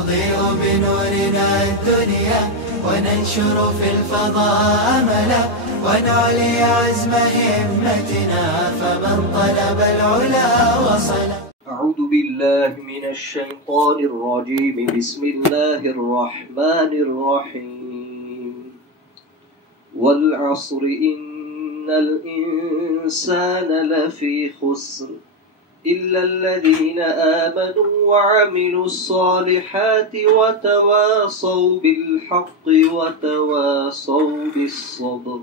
نضيء بنورنا الدنيا وننشر في الفضاء أملا ونعلي عزم همتنا فمن طلب العلا وصل. أعوذ بالله من الشيطان الرجيم. بسم الله الرحمن الرحيم. والعصر إن الإنسان لفي خسر إلا الذين آمنوا وعملوا الصالحات وتواصوا بالحق وتواصوا بالصبر.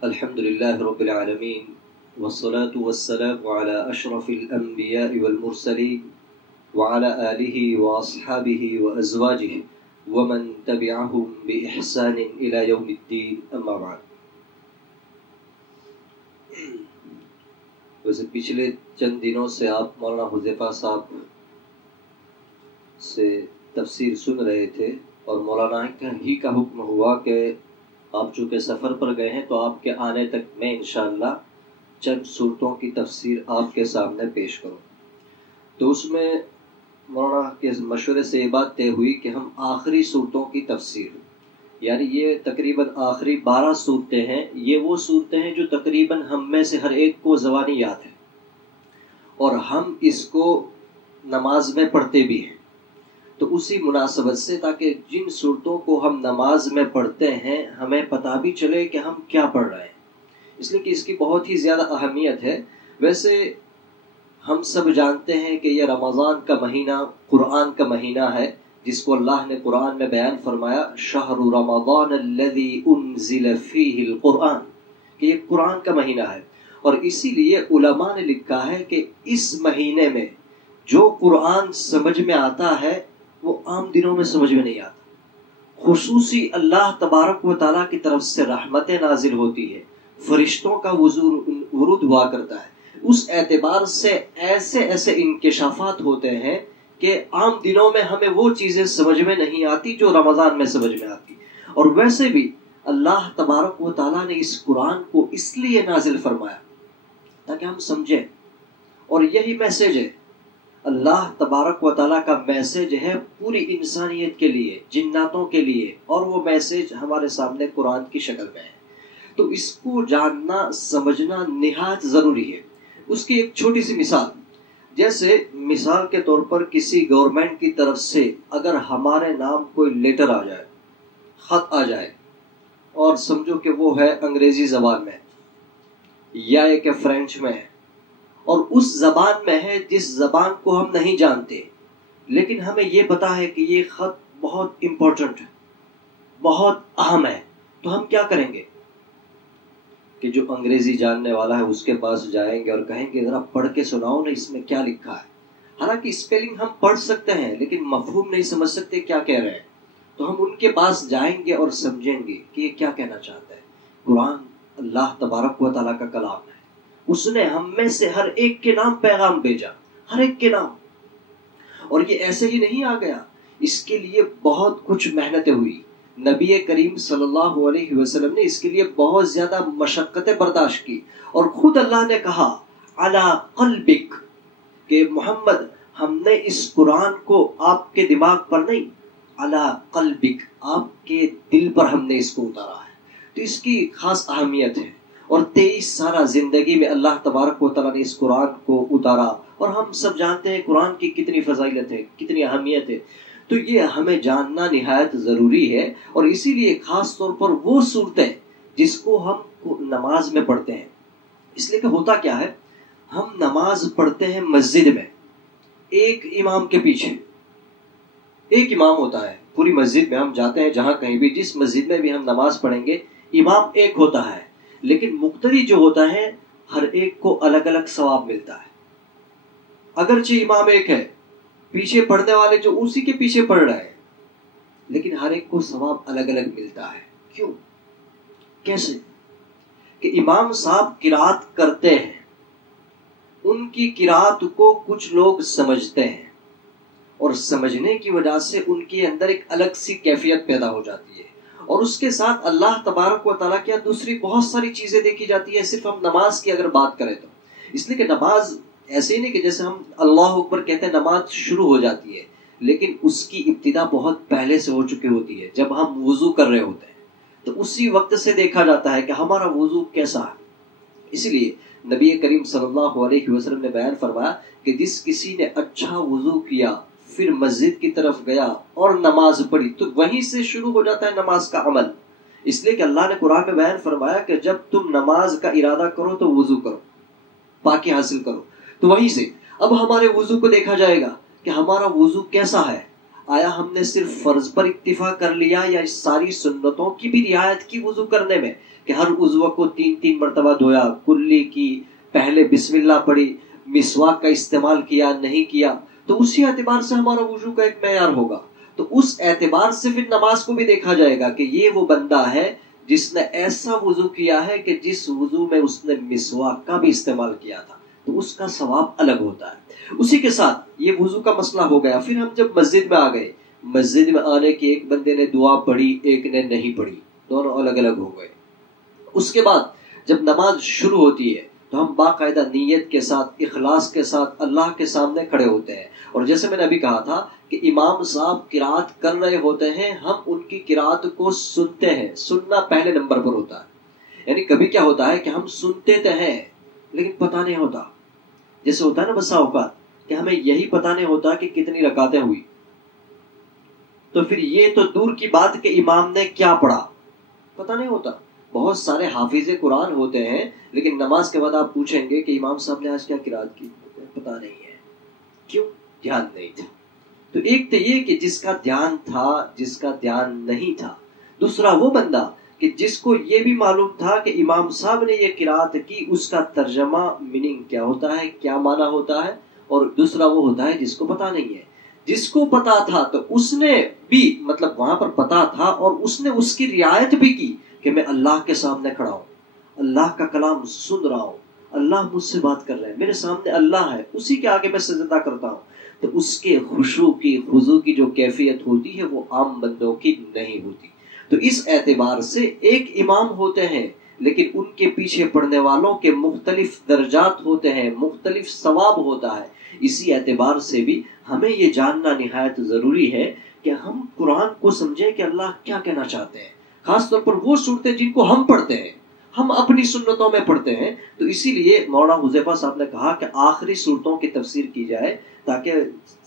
الحمد لله رب العالمين والصلاة والسلام على أشرف الأنبياء والمرسلين وعلى آله وأصحابه وأزواجه ومن تبعهم بإحسان إلى يوم الدين. أما بعد. ویسے پچھلے چند دنوں سے آپ مولانا حذیفہ صاحب سے تفسیر سن رہے تھے اور مولانا ہی کا حکم ہوا کہ آپ چونکہ سفر پر گئے ہیں تو آپ کے آنے تک میں انشاءاللہ چند صورتوں کی تفسیر آپ کے سامنے پیش کروں. تو اس میں مولانا کے مشورے سے یہ بات طے ہوئی کہ ہم آخری صورتوں کی تفسیر، یعنی یہ تقریباً آخری 12 صورتیں ہیں، یہ وہ صورتیں ہیں جو تقریباً ہم میں سے ہر ایک کو زبانی یاد ہے اور ہم اس کو نماز میں پڑھتے بھی ہیں. تو اسی مناسبت سے تاکہ جن صورتوں کو ہم نماز میں پڑھتے ہیں ہمیں پتہ بھی چلے کہ ہم کیا پڑھ رہے ہیں، اس لیے کہ اس کی بہت ہی زیادہ اہمیت ہے. ویسے ہم سب جانتے ہیں کہ یہ رمضان کا مہینہ قرآن کا مہینہ ہے، جس کو اللہ نے قرآن میں بیان فرمایا شہر رمضان الذی انزل فیہ القرآن، کہ یہ قرآن کا مہینہ ہے. اور اسی لیے علماء نے لکھا ہے کہ اس مہینے میں جو قرآن سمجھ میں آتا ہے وہ عام دنوں میں سمجھ میں نہیں آتا. خصوصی اللہ تبارک و تعالیٰ کی طرف سے رحمتیں نازل ہوتی ہے، فرشتوں کا ورود ہوا کرتا ہے. اس اعتبار سے ایسے ایسے انکشافات ہوتے ہیں کہ عام دنوں میں ہمیں وہ چیزیں سمجھ میں نہیں آتی جو رمضان میں سمجھ میں آتی. اور ویسے بھی اللہ تبارک و تعالیٰ نے اس قرآن کو اس لیے نازل فرمایا تاکہ ہم سمجھیں، اور یہی میسج ہے اللہ تبارک و تعالیٰ کا میسج ہے پوری انسانیت کے لیے، جناتوں کے لیے، اور وہ میسج ہمارے سامنے قرآن کی شکل میں ہے. تو اس کو جاننا سمجھنا نہایت ضروری ہے. اس کی ایک چھوٹی سی مثال، جیسے مثال کے طور پر کسی گورنمنٹ کی طرف سے اگر ہمارے نام کوئی لیٹر آ جائے، خط آ جائے، اور سمجھو کہ وہ ہے انگریزی زبان میں یا ایک فرینچ میں ہے، اور اس زبان میں ہے جس زبان کو ہم نہیں جانتے، لیکن ہمیں یہ پتا ہے کہ یہ خط بہت امپورٹنٹ ہے، بہت اہم ہے. تو ہم کیا کریں گے کہ جو انگریزی جاننے والا ہے اس کے پاس جائیں گے اور کہیں گے ذرا پڑھ کے سناؤ نا اس میں کیا لکھا ہے. حالانکہ اسپیلنگ ہم پڑھ سکتے ہیں لیکن مفہوم نہیں سمجھ سکتے کیا کہہ رہے ہیں. تو ہم ان کے پاس جائیں گے اور سمجھیں گے کہ یہ کیا کہنا چاہتا ہے. قرآن اللہ تبارک و تعالیٰ کا کلام ہے، اس نے ہم میں سے ہر ایک کے نام پیغام بھیجا، ہر ایک کے نام. اور یہ ایسے ہی نہیں آ گیا، اس کے لیے بہت کچھ محنتیں ہوئی. نبی کریم صلی اللہ علیہ وسلم نے اس کے لیے بہت زیادہ مشقتیں برداشت کی، اور خود اللہ نے کہا علی قلبک، کہ محمد ہم نے اس قرآن کو آپ کے دماغ پر نہیں، علی قلبک آپ کے دل پر ہم نے اس کو اتارا ہے. تو اس کی خاص اہمیت ہے. اور 23 سالہ زندگی میں اللہ تبارک و تعالیٰ نے اس قرآن کو اتارا، اور ہم سب جانتے ہیں قرآن کی کتنی فضیلت ہے، کتنی اہمیت ہے. تو یہ ہمیں جاننا نہایت ضروری ہے. اور اسی لیے خاص طور پر وہ صورتیں جس کو ہم نماز میں پڑھتے ہیں، اس لیے کہ ہوتا کیا ہے، ہم نماز پڑھتے ہیں مسجد میں ایک امام کے پیچھے. ایک امام ہوتا ہے پوری مسجد میں، ہم جاتے ہیں جہاں کہیں بھی، جس مسجد میں بھی ہم نماز پڑھیں گے امام ایک ہوتا ہے، لیکن مقتدی جو ہوتا ہے ہر ایک کو الگ الگ ثواب ملتا ہے. اگرچہ امام ایک ہے، پیچھے پڑھنے والے جو اسی کے پیچھے پڑھ رہے ہیں، لیکن ہر ایک کو ثواب الگ الگ ملتا ہے. کیوں؟ کیسے؟ کہ امام صاحب قرات کرتے ہیں، ان کی قرات کو کچھ لوگ سمجھتے ہیں، اور سمجھنے کی وجہ سے ان کے اندر ایک الگ سی کیفیت پیدا ہو جاتی ہے. اور اس کے ساتھ اللہ تبارک و تعالیٰ کی دوسری بہت ساری چیزیں دیکھی جاتی ہے، صرف ہم نماز کی اگر بات کریں تو. اس لیے کہ نماز ایسے ہی نہیں کہ جیسے ہم اللہ اکبر کہتے ہیں نماز شروع ہو جاتی ہے، لیکن اس کی ابتدا بہت پہلے سے ہو چکی ہوتی ہے. جب ہم وضو کر رہے ہوتے ہیں تو اسی وقت سے دیکھا جاتا ہے کہ ہمارا وضو کیسا ہے. اسی لیے نبی کریم صلی اللہ علیہ وسلم نے بیان فرمایا کہ جس کسی نے اچھا وضو کیا پھر مسجد کی طرف گیا اور نماز پڑھی تو وہیں سے شروع ہو جاتا ہے نماز کا عمل. اس لیے کہ اللہ نے قرآن میں بیان فرمایا کہ جب تم نماز کا ارادہ کرو تو وضو کرو، پاکی حاصل کرو. تو وہیں سے اب ہمارے وضو کو دیکھا جائے گا کہ ہمارا وضو کیسا ہے. آیا ہم نے صرف فرض پر اکتفا کر لیا یا اس ساری سنتوں کی بھی رعایت کی وضو کرنے میں، کہ ہر عضو کو 3 مرتبہ دھویا، کلی کی، پہلے بسم اللہ پڑھی، مسواک کا استعمال کیا نہیں کیا، تو اسی اعتبار سے ہمارا وضو کا ایک معیار ہوگا. تو اس اعتبار سے پھر نماز کو بھی دیکھا جائے گا کہ یہ وہ بندہ ہے جس نے ایسا وضو کیا ہے کہ جس وضو میں اس نے مسواک کا بھی استعمال کیا تھا، تو اس کا ثواب الگ ہوتا ہے. اسی کے ساتھ یہ وضو کا مسئلہ ہو گیا. پھر ہم جب مسجد میں آ گئے، مسجد میں آنے کے ایک بندے نے دعا پڑھی، ایک نے نہیں پڑھی، دونوں الگ الگ ہو گئے. اس کے بعد جب نماز شروع ہوتی ہے تو ہم باقاعدہ نیت کے ساتھ، اخلاص کے ساتھ اللہ کے سامنے کھڑے ہوتے ہیں. اور جیسے میں نے ابھی کہا تھا کہ امام صاحب قرات کر رہے ہوتے ہیں، ہم ان کی قرات کو سنتے ہیں. سننا پہلے نمبر پر ہوتا ہے. یعنی کبھی کیا ہوتا ہے کہ ہم سنتے تو ہیں لیکن پتہ نہیں ہوتا. جیسے ہوتا ہے نا بسا اوقات کہ ہمیں یہی پتہ نہیں ہوتا کہ کتنی رکعتیں ہوئی، تو پھر یہ تو دور کی بات کہ امام نے کیا پڑھا پتہ نہیں ہوتا. بہت سارے حافظ قرآن ہوتے ہیں لیکن نماز کے بعد آپ پوچھیں گے کہ امام صاحب نے آج کیا قرات کی، پتہ نہیں ہے. کیوں؟ دھیان نہیں تھا. تو ایک تو یہ کہ جس کا دھیان تھا، جس کا دھیان نہیں تھا. دوسرا وہ بندہ کہ جس کو یہ بھی معلوم تھا کہ امام صاحب نے یہ قرات کی، اس کا ترجمہ میننگ کیا ہوتا ہے، کیا معنی ہوتا ہے. اور دوسرا وہ ہوتا ہے جس کو پتہ نہیں ہے. جس کو پتا تھا تو اس نے بھی مطلب وہاں پر پتا تھا اور اس نے اس کی رعایت بھی کی کہ میں اللہ کے سامنے کھڑا ہوں، اللہ کا کلام سن رہا ہوں، اللہ مجھ سے بات کر رہے ہیں، میرے سامنے اللہ ہے، اسی کے آگے میں سجدہ کرتا ہوں. تو اس کے خشوع کی، خضوع کی جو کیفیت ہوتی ہے وہ عام بندوں کی نہیں ہوتی. تو اس اعتبار سے ایک امام ہوتے ہیں لیکن ان کے پیچھے پڑھنے والوں کے مختلف درجات ہوتے ہیں، مختلف ثواب ہوتا ہے. اسی اعتبار سے بھی ہمیں یہ جاننا نہایت ضروری ہے کہ ہم قرآن کو سمجھیں کہ اللہ کیا کہنا چاہتے ہیں. خاص طور پر وہ صورتیں جن کو ہم پڑھتے ہیں، ہم اپنی سنتوں میں پڑھتے ہیں. تو اسی لیے مولانا حذیفہ صاحب نے کہا کہ آخری صورتوں کی تفسیر کی جائے تاکہ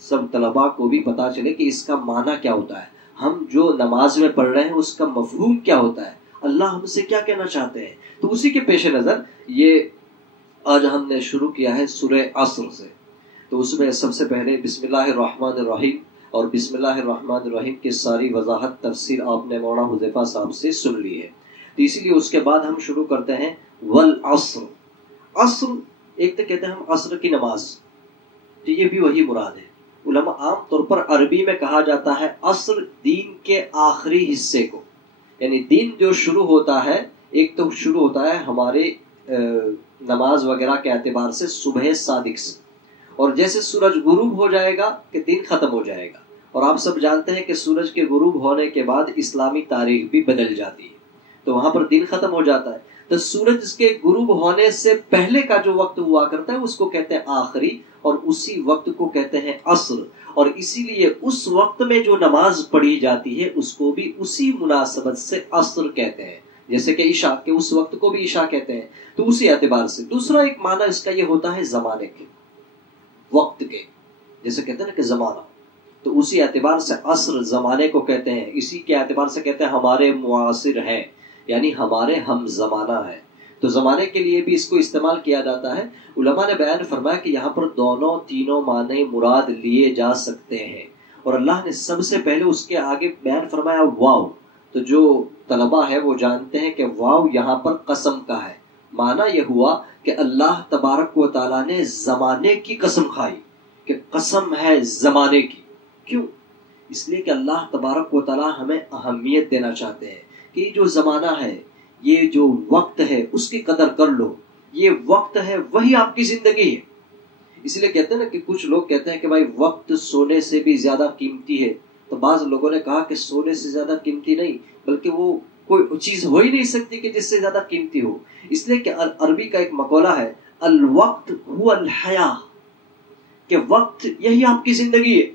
سب طلباء کو بھی پتہ چلے کہ اس کا معنی کیا ہوتا ہے، ہم جو نماز میں پڑھ رہے ہیں اس کا مفہوم کیا ہوتا ہے، اللہ ہم سے کیا کہنا چاہتے ہیں. تو اسی کے پیش نظر یہ آج ہم نے شروع کیا ہے سورہ عصر سے. تو اس میں سب سے پہلے بسم اللہ الرحمن الرحیم اور بسم اللہ الرحمن الرحیم کی ساری وضاحت تفسیر آپ نے مولانا حذیفہ صاحب سے سن لی ہے. تو اسی لیے اس کے بعد ہم شروع کرتے ہیں والعصر. عصر ایک تو کہتے ہیں ہم عصر کی نماز، تو یہ بھی وہی مراد ہے. علماء عام طور پر عربی میں کہا جاتا ہے عصر دین کے آخری حصے کو، یعنی دین جو شروع ہوتا ہے، ایک تو شروع ہوتا ہے ہمارے نماز وغیرہ کے اعتبار سے صبح صادق سے، اور جیسے سورج غروب ہو جائے گا کہ دن ختم ہو جائے گا. اور آپ سب جانتے ہیں کہ سورج کے غروب ہونے کے بعد اسلامی تاریخ بھی بدل جاتی ہے، تو وہاں پر دن ختم ہو جاتا ہے. تو سورج کے غروب ہونے سے پہلے کا جو وقت ہوا کرتا ہے اس کو کہتے ہیں آخری، اور اسی وقت کو کہتے ہیں عصر. اور اسی لیے اس وقت میں جو نماز پڑھی جاتی ہے اس کو بھی اسی مناسبت سے عصر کہتے ہیں، جیسے کہ عشاء کے اس وقت کو بھی عشاء کہتے ہیں. تو اسی اعتبار سے دوسرا ایک معنی اس کا یہ ہوتا ہے زمانے کے، وقت کے، جیسے کہتے ہیں نا کہ زمانہ. تو اسی اعتبار سے عصر زمانے کو کہتے ہیں. اسی کے اعتبار سے کہتے ہیں ہمارے معاصر ہیں، یعنی ہمارے ہم زمانہ ہے. تو زمانے کے لیے بھی اس کو استعمال کیا جاتا ہے. علماء نے بیان فرمایا کہ یہاں پر دونوں تینوں معنی مراد لیے جا سکتے ہیں. اور اللہ نے سب سے پہلے اس کے آگے بیان فرمایا واو. تو جو طلباء ہے وہ جانتے ہیں کہ واو یہاں پر قسم کا ہے. معنی یہ ہوا کہ اللہ تبارک و تعالیٰ نے زمانے کی قسم کھائی کہ قسم ہے زمانے کی. کیوں؟ اس لیے کہ اللہ تبارک و تعالیٰ ہمیں اہمیت دینا چاہتے ہیں کہ جو زمانہ ہے، یہ جو وقت ہے اس کی قدر کر لو. یہ وقت ہے وہی آپ کی زندگی ہے. اس لیے کہتے ہیں نا کہ کچھ لوگ کہتے ہیں کہ بھائی وقت سونے سے بھی زیادہ قیمتی ہے. تو بعض لوگوں نے کہا کہ سونے سے زیادہ قیمتی نہیں، بلکہ وہ کوئی چیز ہو ہی نہیں سکتی کہ جس سے زیادہ قیمتی ہو. اس لیے کہ عربی کا ایک مقولہ ہے الوقت هو الحیاہ، کہ وقت یہی آپ کی زندگی ہے،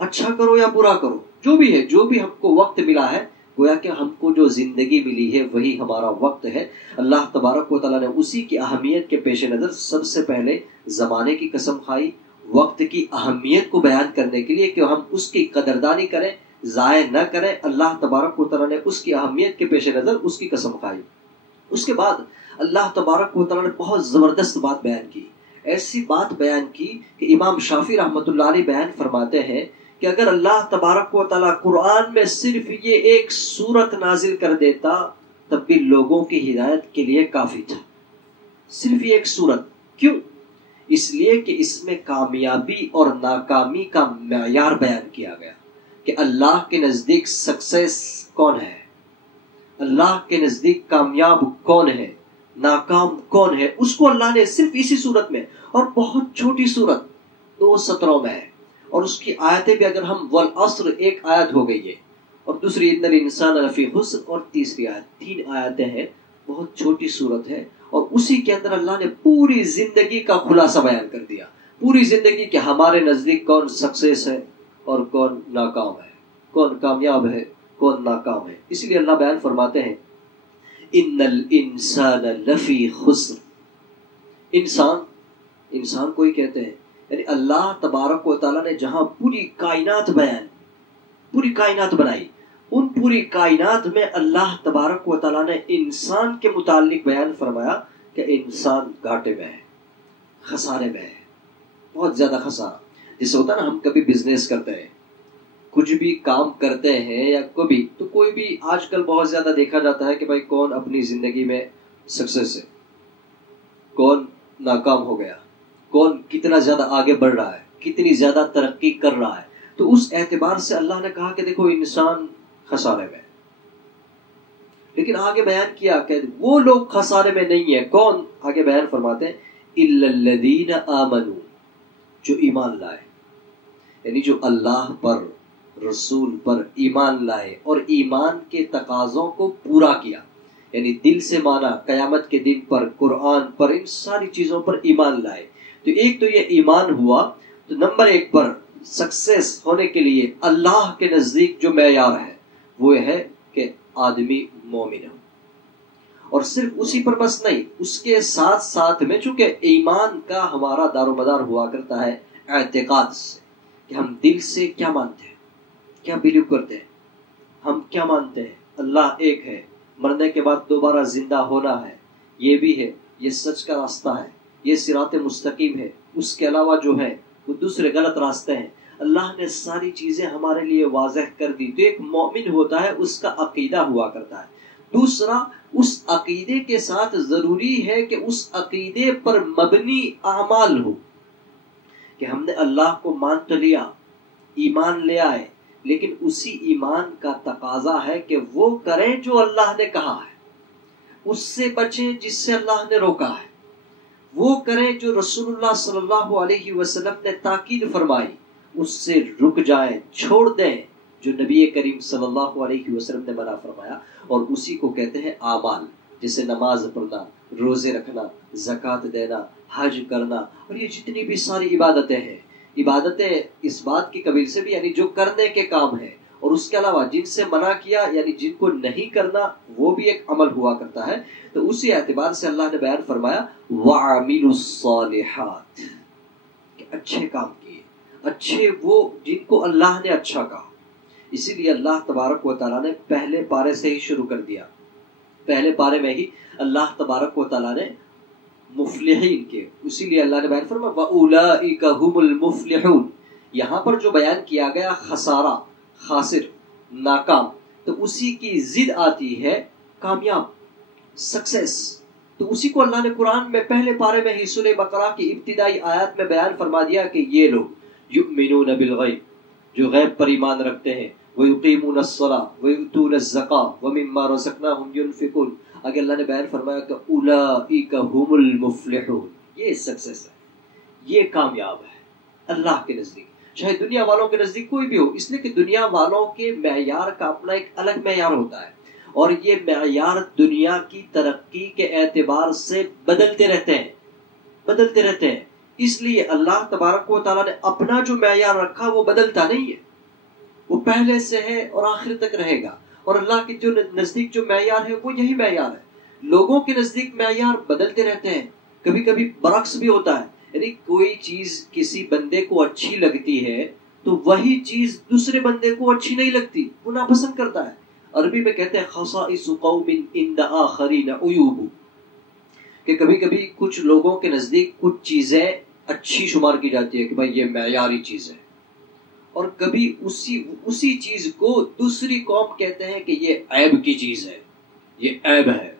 اچھا کرو یا برا کرو، جو بھی ہے، جو بھی ہم کو وقت ملا ہے، گویا کہ ہم کو جو زندگی ملی ہے وہی ہمارا وقت ہے۔ اللہ تبارک و تعالیٰ نے اسی کی اہمیت کے پیش نظر سب سے پہلے زمانے کی قسم کھائی، وقت کی اہمیت کو بیان کرنے کے لیے کہ ہم اس کی قدردانی کریں، ضائع نہ کریں۔ اللہ تبارک و تعالیٰ نے اس کی اہمیت کے پیش نظر اس کی قسم کھائی۔ اس کے بعد اللہ تبارک و تعالیٰ نے بہت زبردست بات بیان کی، ایسی بات بیان کی کہ امام شافعی رحمۃ اللہ علیہ بیان فرماتے ہیں کہ اگر اللہ تبارک و تعالیٰ قرآن میں صرف یہ ایک سورت نازل کر دیتا تب بھی لوگوں کی ہدایت کے لیے کافی تھا۔ صرف یہ ایک سورت، کیوں؟ اس لیے کہ اس میں کامیابی اور ناکامی کا معیار بیان کیا گیا کہ اللہ کے نزدیک سکسیس کون ہے، اللہ کے نزدیک کامیاب کون ہے، ناکام کون ہے، اس کو اللہ نے صرف اسی صورت میں، اور بہت چھوٹی صورت 2 سطروں میں ہے، اور اس کی آیتیں بھی اگر ہم والعصر ایک آیت ہو گئی ہے، اور دوسری ان الانسان لفی خسر، اور تیسری آیت، 3 آیتیں ہیں، بہت چھوٹی صورت ہے، اور اسی کے اندر اللہ نے پوری زندگی کا خلاصہ بیان کر دیا، پوری زندگی کہ ہمارے نزدیک کون سکسیس ہے اور کون ناکام ہے، کون کامیاب ہے کون ناکام ہے۔ اسی لیے اللہ بیان فرماتے ہیں ان الانسان لفی خسر، انسان کو ہی کہتے ہیں، یعنی اللہ تبارک و تعالیٰ نے جہاں پوری کائنات بنائی، ان پوری کائنات میں اللہ تبارک و تعالیٰ نے انسان کے متعلق بیان فرمایا کہ انسان گھاٹے میں ہے، خسارے میں ہے، بہت زیادہ خسارہ۔ جیسے ہوتا ہے نا، ہم کبھی بزنس کرتے ہیں، کچھ بھی کام کرتے ہیں یا کبھی، تو کوئی بھی آج کل بہت زیادہ دیکھا جاتا ہے کہ بھائی کون اپنی زندگی میں سکسیس ہے، کون ناکام ہو گیا، کون کتنا زیادہ آگے بڑھ رہا ہے، کتنی زیادہ ترقی کر رہا ہے۔ تو اس اعتبار سے اللہ نے کہا کہ دیکھو انسان خسارے میں، لیکن آگے بیان کیا کہ وہ لوگ خسارے میں نہیں ہیں، کون؟ آگے بیان فرماتے ہیں الا الذین آمنوا، جو ایمان لائے، یعنی جو اللہ پر، رسول پر ایمان لائے اور ایمان کے تقاضوں کو پورا کیا، یعنی دل سے مانا، قیامت کے دن پر، قرآن پر، ان ساری چیزوں پر ایمان لائے۔ تو ایک تو یہ ایمان ہوا، تو نمبر 1 پر سکسیس ہونے کے لیے اللہ کے نزدیک جو معیار ہے وہ ہے کہ آدمی مومن ہو، اور صرف اسی پر بس نہیں، اس کے ساتھ ساتھ میں چونکہ ایمان کا ہمارا دار و مدار ہوا کرتا ہے اعتقاد سے، کہ ہم دل سے کیا مانتے ہیں، کیا بلیو کرتے ہیں، ہم کیا مانتے ہیں، اللہ ایک ہے، مرنے کے بعد دوبارہ زندہ ہونا ہے، یہ بھی ہے، یہ سچ کا راستہ ہے، یہ صراط مستقیم ہے، اس کے علاوہ جو ہے وہ دوسرے غلط راستے ہیں۔ اللہ نے ساری چیزیں ہمارے لیے واضح کر دی۔ تو ایک مومن ہوتا ہے، اس کا عقیدہ ہوا کرتا ہے۔ دوسرا، اس عقیدے کے ساتھ ضروری ہے کہ اس عقیدے پر مبنی اعمال ہو، کہ ہم نے اللہ کو مان تو لیا، ایمان لے آئے، لیکن اسی ایمان کا تقاضا ہے کہ وہ کریں جو اللہ نے کہا ہے، اس سے بچیں جس سے اللہ نے روکا ہے، وہ کریں جو رسول اللہ صلی اللہ علیہ وسلم نے تاکید فرمائی، اس سے رک جائیں، چھوڑ دیں جو نبی کریم صلی اللہ علیہ وسلم نے منع فرمایا، اور اسی کو کہتے ہیں اعمال، جیسے نماز پڑھنا، روزے رکھنا، زکوٰۃ دینا، حج کرنا، اور یہ جتنی بھی ساری عبادتیں ہیں، عبادتیں اس بات کی قبیل سے بھی، یعنی جو کرنے کے کام ہیں، اور اس کے علاوہ جن سے منع کیا، یعنی جن کو نہیں کرنا، وہ بھی ایک عمل ہوا کرتا ہے۔ تو اسی اعتبار سے اللہ نے بیان فرمایا وَعَمِلُوا الصَّالِحَاتِ، کہ اچھے کام کیے، اچھے وہ جن کو اللہ نے اچھا کہا۔ اسی لیے اللہ تبارک و تعالیٰ نے پہلے پارے سے ہی شروع کر دیا، پہلے پارے میں ہی اللہ تبارک و تعالیٰ نے مفلحین کے، اسی لیے اللہ نے بیان فرمایا وَأُولَئِكَ هُمُ الْمُفْلِحُونَ۔ یہاں پر جو بیان کیا گیا خسارہ، خاسر، ناکام، تو اسی کی ضد آتی ہے کامیاب، سکسیس۔ تو اسی کو اللہ نے قرآن میں پہلے پارے میں ہی سورہ بقرہ کی ابتدائی آیات میں بیان فرما دیا کہ یہ لوگ یؤمنون بالغیب، جو غیب پر ایمان رکھتے ہیں، وَيُقِيمُونَ الصَّلَاةَ وَيُؤْتُونَ الزَّكَاةَ وَمِمَّا رَزَقْنَاهُمْ يُنْفِقُونَ۔ اگر اللہ نے بیان فرمایا کہ اولئک هم المفلحون، یہ سکسیس ہے، یہ کامیاب ہے اللہ کے نزدیک، چاہے دنیا والوں کے نزدیک کوئی بھی ہو، اس لیے کہ دنیا والوں کے معیار کا اپنا ایک الگ معیار ہوتا ہے، اور یہ معیار دنیا کی ترقی کے اعتبار سے بدلتے رہتے ہیں۔ اس لیے اللہ تبارک و تعالیٰ نے اپنا جو معیار رکھا وہ بدلتا نہیں ہے، وہ پہلے سے ہے اور آخر تک رہے گا، اور اللہ کے جو نزدیک جو معیار ہے وہ یہی معیار ہے۔ لوگوں کے نزدیک معیار بدلتے رہتے ہیں، کبھی کبھی برعکس بھی ہوتا ہے، یعنی کوئی چیز کسی بندے کو اچھی لگتی ہے تو وہی چیز دوسرے بندے کو اچھی نہیں لگتی، وہ ناپسند کرتا ہے۔ عربی میں کہتے ہیں خصائص قوم عند آخرین عیوب، کہ کبھی کبھی کچھ لوگوں کے نزدیک کچھ چیزیں اچھی شمار کی جاتی ہے کہ بھائی یہ معیاری چیز ہے، اور کبھی اسی چیز کو دوسری قوم کہتے ہیں کہ یہ عیب کی چیز ہے، یہ عیب ہے۔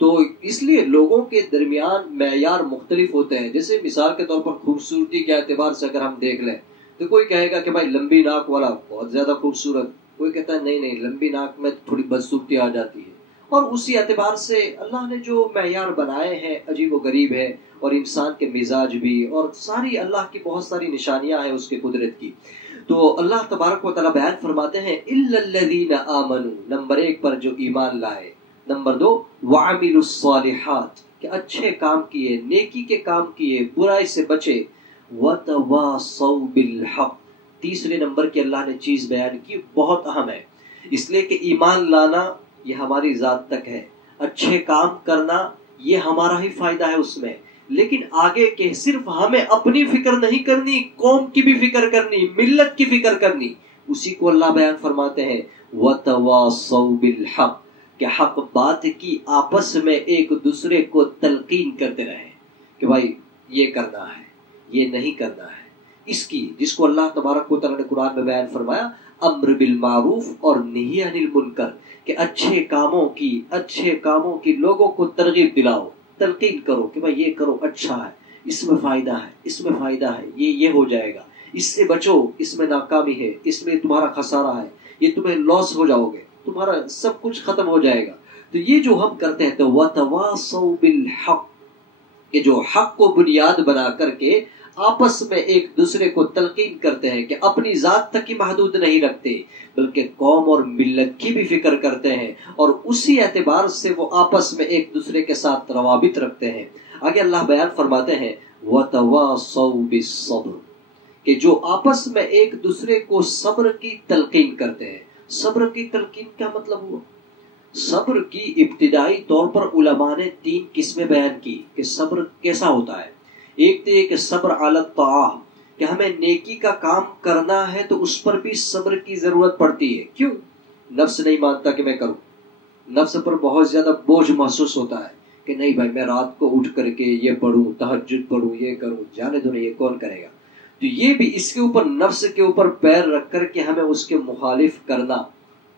تو اس لیے لوگوں کے درمیان معیار مختلف ہوتے ہیں۔ جیسے مثال کے طور پر خوبصورتی کے اعتبار سے اگر ہم دیکھ لیں تو کوئی کہے گا کہ بھائی لمبی ناک والا بہت زیادہ خوبصورت، کوئی کہتا ہے نہیں لمبی ناک میں تھوڑی بدصورتی آ جاتی ہے۔ اور اسی اعتبار سے اللہ نے جو معیار بنائے ہیں عجیب و غریب ہے، اور انسان کے مزاج بھی، اور ساری اللہ کی بہت ساری نشانیاں ہیں اس کے قدرت کی۔ تو اللہ تبارک و تعالیٰ بیان فرماتے ہیں اِلَّا الَّذِينَ آمَنُوا، نمبر 1 پر جو ایمان لائے، نمبر 2 وَعَمِلُوا الصَّالِحَاتِ، کہ اچھے کام کیے، نیکی کے کام کیے، برائی سے بچے، وَتَوَاصَوْا بِالْحَقِّ، تیسرے نمبر کی اللہ نے چیز بیان کی، بہت اہم ہے، اس لیے کہ ایمان لانا یہ ہماری ذات تک ہے، اچھے کام کرنا یہ ہمارا ہی فائدہ ہے اس میں، لیکن آگے کہ صرف ہمیں اپنی فکر نہیں کرنی، قوم کی بھی فکر کرنی، ملت کی فکر کرنی، اسی کو اللہ بیان فرماتے ہیں وَتَوَاصَوْا بِالْحَقِّ، کہ حق بات کی آپس میں ایک دوسرے کو تلقین کرتے رہیں کہ بھائی یہ کرنا ہے، یہ نہیں کرنا ہے، اس کی جس کو اللہ تبارک و تعالیٰ نے قرآن میں بیان فرمایا امر بالمعروف اور نہی عن المنکر، کہ اچھے کاموں کی لوگوں کو ترغیب دلاؤ، تلقین کرو کہ بھائی یہ کرو، اچھا ہے، اس میں فائدہ ہے، اس میں فائدہ ہے، یہ ہو جائے گا، اس سے بچو، اس میں ناکامی ہے، اس میں تمہارا خسارہ ہے، یہ تمہیں لاس ہو جاؤ گے، تمہارا سب کچھ ختم ہو جائے گا۔ تو یہ جو ہم کرتے ہیں تو وَتَوَاصَوْا بِالْحَقِّ، کہ جو حق کو بنیاد بنا کر کے آپس میں ایک دوسرے کو تلقین کرتے ہیں کہ اپنی ذات تک ہی محدود نہیں رکھتے بلکہ قوم اور ملت کی بھی فکر کرتے ہیں، اور اسی اعتبار سے وہ آپس میں ایک دوسرے کے ساتھ روابط رکھتے ہیں۔ آگے اللہ بیان فرماتے ہیں وَتَوَاصَوْا بِالصَّبْرِ، کہ جو آپس میں ایک دوسرے کو صبر کی تلقین کرتے ہیں۔ صبر کی تلقین کیا مطلب ہوا؟ صبر کی ابتدائی طور پر علماء نے 3 قسمیں بیان کی کہ صبر کیسا ہوتا ہے۔ ایک تو یہ کہ صبر علی الطاعہ، کہ ہمیں نیکی کا کام کرنا ہے تو اس پر بھی صبر کی ضرورت پڑتی ہے۔ کیوں؟ نفس نہیں مانتا کہ میں کروں، نفس پر بہت زیادہ بوجھ محسوس ہوتا ہے کہ نہیں بھائی میں رات کو اٹھ کر کے یہ پڑھوں، تہجد پڑھوں، یہ کروں، جانے دو نہیں، یہ کون کرے گا۔ تو یہ بھی اس کے اوپر، نفس کے اوپر پیر رکھ کر کے ہمیں اس کے مخالف کرنا،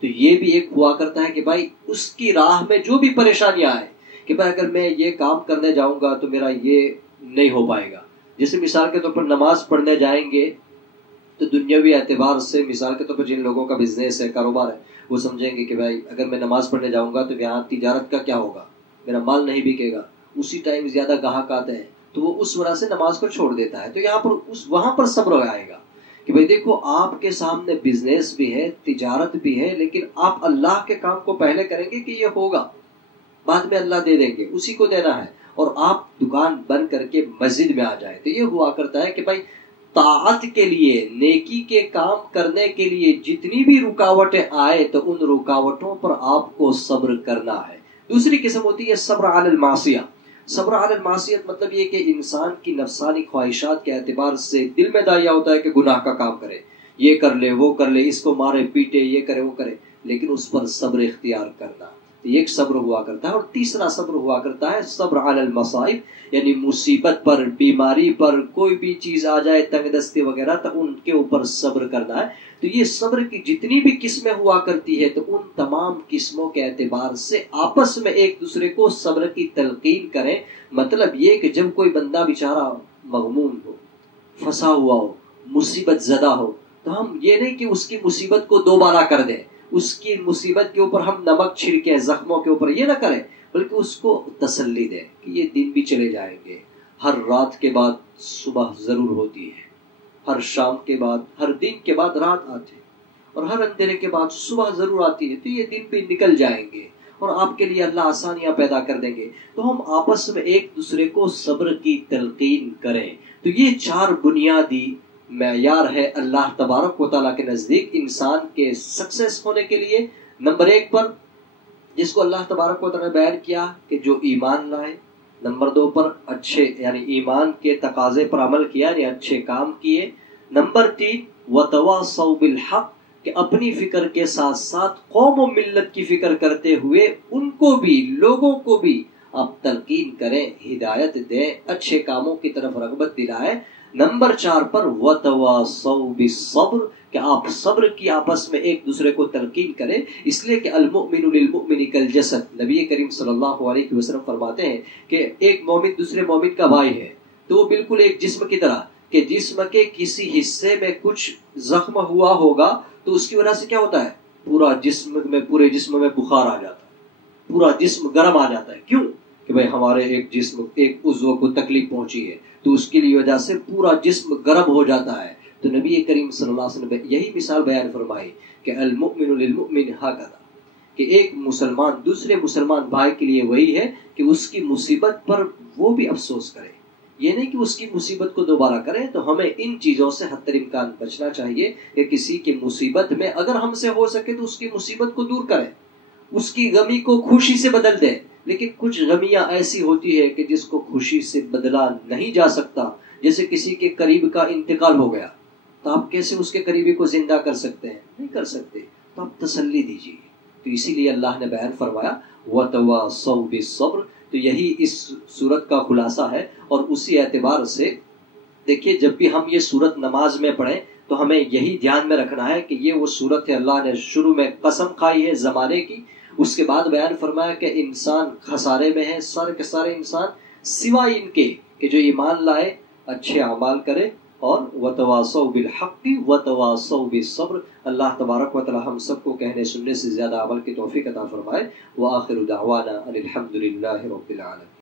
تو یہ بھی ایک ہوا کرتا ہے کہ بھائی اس کی راہ میں جو بھی پریشانیاں آئیں کہ بھائی اگر میں یہ کام کرنے جاؤں گا تو میرا یہ نہیں ہو پائے گا۔ جیسے مثال کے طور پر نماز پڑھنے جائیں گے تو دنیاوی اعتبار سے مثال کے طور پر جن لوگوں کا بزنس ہے، کاروبار ہے، وہ سمجھیں گے کہ بھائی اگر میں نماز پڑھنے جاؤں گا تو یہاں تجارت کا کیا ہوگا، میرا مال نہیں بکے گا، اسی ٹائم زیادہ گاہک آتے ہیں تو وہ اس وجہ سے نماز کو چھوڑ دیتا ہے۔ تو یہاں پر وہاں پر صبر آئے گا کہ بھائی دیکھو آپ کے سامنے بزنس بھی ہے، تجارت بھی ہے، لیکن آپ اللہ کے کام کو پہلے کریں گے کہ یہ ہوگا، بعد میں اللہ دے دیں گے، اسی کو دینا ہے، اور آپ دکان بند کر کے مسجد میں آ جائیں۔ تو یہ ہوا کرتا ہے کہ بھائی طاعت کے لیے، نیکی کے کام کرنے کے لیے جتنی بھی رکاوٹیں آئے تو ان رکاوٹوں پر آپ کو صبر کرنا ہے۔ دوسری قسم ہوتی ہے صبر علی المعصیہ۔ صبر علی المعصیت مطلب یہ کہ انسان کی نفسانی خواہشات کے اعتبار سے دل میں داعیہ ہوتا ہے کہ گناہ کا کام کرے، یہ کر لے، وہ کر لے، اس کو مارے پیٹے، یہ کرے، وہ کرے، لیکن اس پر صبر اختیار کرنا، یہ ایک صبر ہوا کرتا ہے۔ اور تیسرا صبر ہوا کرتا ہے صبر علی المصائب، یعنی مصیبت پر، بیماری پر، کوئی بھی چیز آ جائے، تنگ دستی وغیرہ، تو ان کے اوپر صبر کرنا ہے۔ تو یہ صبر کی جتنی بھی قسمیں ہوا کرتی ہے تو ان تمام قسموں کے اعتبار سے آپس میں ایک دوسرے کو صبر کی تلقین کریں۔ مطلب یہ کہ جب کوئی بندہ بیچارہ مغموم ہو، پھنسا ہوا ہو، مصیبت زدہ ہو، تو ہم یہ نہیں کہ اس کی مصیبت کو دوبارہ کر دیں، اس کی مصیبت کے اوپر ہم نمک چھڑکیں، زخموں کے اوپر، یہ نہ کریں، بلکہ اس کو تسلی دیں کہ یہ دن بھی چلے جائیں گے، ہر رات کے بعد صبح ضرور ہوتی ہے، ہر شام کے بعد، ہر دن کے بعد رات آتی ہے، اور ہر اندھیرے کے بعد صبح ضرور آتی ہے، تو یہ دن بھی نکل جائیں گے اور آپ کے لیے اللہ آسانیاں پیدا کر دیں گے۔ تو ہم آپس میں ایک دوسرے کو صبر کی تلقین کریں۔ تو یہ 4 بنیادی معیار ہے اللہ تبارک و تعالیٰ کے نزدیک انسان کے سکسیس ہونے کے لیے۔ نمبر 1 پر جس کو اللہ تبارک و تعالیٰ نے بیان کیا کہ جو ایمان لائے، نمبر 2 پر اچھے یعنی ایمان کے تقاضے پر عمل کیا یعنی اچھے کام کیے، نمبر 3 وتواصوا بالحق کہ اپنی فکر کے ساتھ ساتھ قوم و ملت کی فکر کرتے ہوئے ان کو بھی، لوگوں کو بھی آپ تلقین کریں، ہدایت دیں، اچھے کاموں کی طرف رغبت دلائیں۔ نمبر 4 پر وتواصوا بالصبر کہ آپ صبر کی آپس میں ایک دوسرے کو تلقین کریں، اس لیے کہ المؤمن للمؤمن کالجسد، نبی کریم صلی اللہ علیہ وسلم فرماتے ہیں کہ ایک مومن دوسرے مومن کا بھائی ہے، تو وہ بالکل ایک جسم کی طرح کہ جسم کے کسی حصے میں کچھ زخم ہوا ہوگا تو اس کی وجہ سے کیا ہوتا ہے، پورے جسم میں بخار آ جاتا ہے، پورا جسم گرم آ جاتا ہے۔ کیوں؟ کہ بھئی ہمارے ایک عضو کو تکلیف پہنچی ہے تو اس کی وجہ سے پورا جسم گرم ہو جاتا ہے۔ تو نبی کریم صلی اللہ علیہ وسلم یہی مثال بیان فرمائی کہ المؤمن للمؤمن ہکذا کہ ایک مسلمان دوسرے مسلمان بھائی کے لیے وہی ہے کہ اس کی مصیبت پر وہ بھی افسوس کرے، یہ نہیں کہ اس کی مصیبت کو دوبارہ کریں۔ تو ہمیں ان چیزوں سے حتی الامکان بچنا چاہیے کہ کسی کی مصیبت میں اگر ہم سے ہو سکے تو اس کی مصیبت کو دور کریں، اس کی غمی کو خوشی سے بدل دیں۔ لیکن کچھ غمیاں ایسی ہوتی ہے کہ جس کو خوشی سے بدلا نہیں جا سکتا، جیسے کسی کے قریب کا انتقال ہو گیا تو آپ کیسے اس کے قریبی کو زندہ کر سکتے ہیں؟ نہیں کر سکتے، تو آپ تسلی دیجیے۔ تو اسی لیے اللہ نے بیان فرمایا وَتَوَاصَوْا بِالصَّبْرِ، تو یہی اس سورت کا خلاصہ ہے۔ اور اسی اعتبار سے دیکھیے جب بھی ہم یہ سورت نماز میں پڑھیں تو ہمیں یہی دھیان میں رکھنا ہے کہ یہ وہ سورت ہے، اللہ نے شروع میں قسم کھائی ہے زمانے کی، اس کے بعد بیان فرمایا کہ انسان خسارے میں ہے، سارے کے سارے انسان سوائے ان کے کہ جو ایمان لائے، اچھے اعمال کرے اور وتواصوا بالحق وتواصوا بالصبر۔ اللہ تبارک و تعالی ہم سب کو کہنے سننے سے زیادہ عمل کی توفیق عطا فرمائے۔ وآخر دعوانا ان الحمد للہ رب العالمین۔